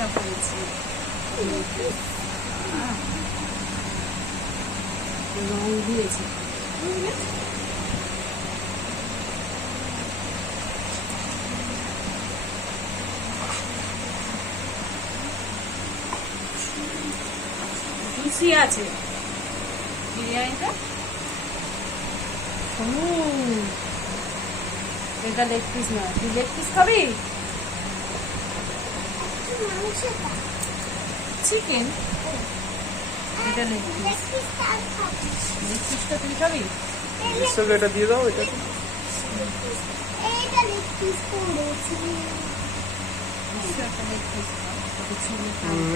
পিসটা করেছি, রং দিয়েছি। জুসি আছে বিরিয়ানিটা। এটা লেগ পিস না, তুই লেগ পিস খাবি? চিকেন, এটা লেগ পিস। লেগ পিসটা তুই খাবি? এটা দিয়ে দাও। এটা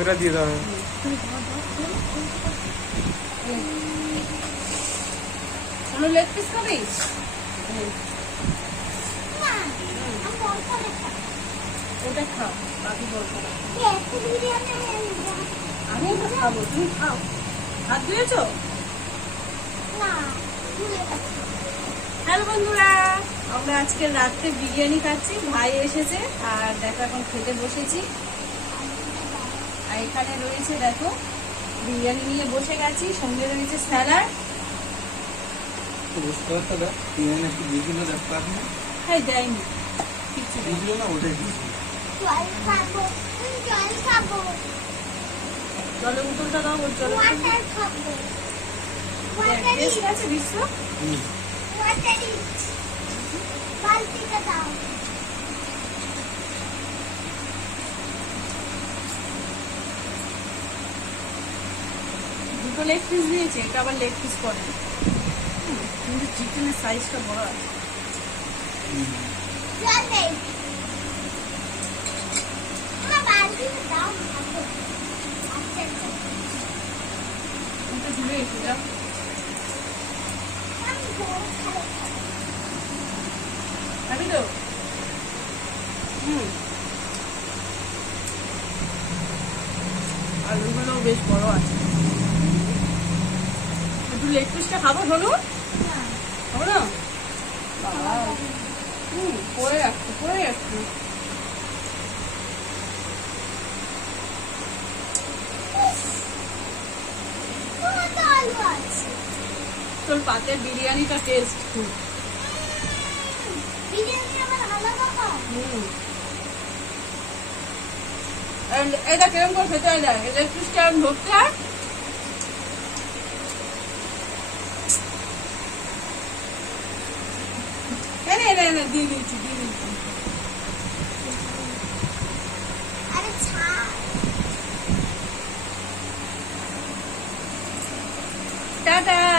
এটা দিয়ে দাও। লেগ পিস খাবি? ওটা খাও, বাকি বলবো। আমি ওটা খাবো, তুমি খাও। হাত ধুয়েছো? হ্যালো বন্ধুরা, আমরা আজকে রাত্রে বিরিয়ানি খাচ্ছি। ভাই এসেছে আর দেখো এখন খেতে বসেছি। আর এখানে রয়েছে দেখো বিরিয়ানি নিয়ে বসে গেছি, সঙ্গে রয়েছে স্যালাড। হ্যাঁ দেয়নি কিছু, জলের বোতলটা দাও। ওর জলের বোতল আছে বিশ্ব। দুটো লেগ পিস দিয়েছে, এটা আবার লেগ পিস করে, কিন্তু চিকেনের সাইজটা বড় আছে। ঝুলে এসে যাও। খাবি তো? আলুগুলো বেশ বড় আছে। একটু লেগ পিসটা খাবো ধরু? খাবো না? পরে রাখতো, পরে রাখতো। তোর পাতের বিরিয়ানিটা টেস্ট খুব। এটা কিরম করে খেতে হয় দেখ, লেগ পিসটা ধরতে হয়। দিয়ে দিয়েছি, দিয়ে দিয়েছি। টাটা।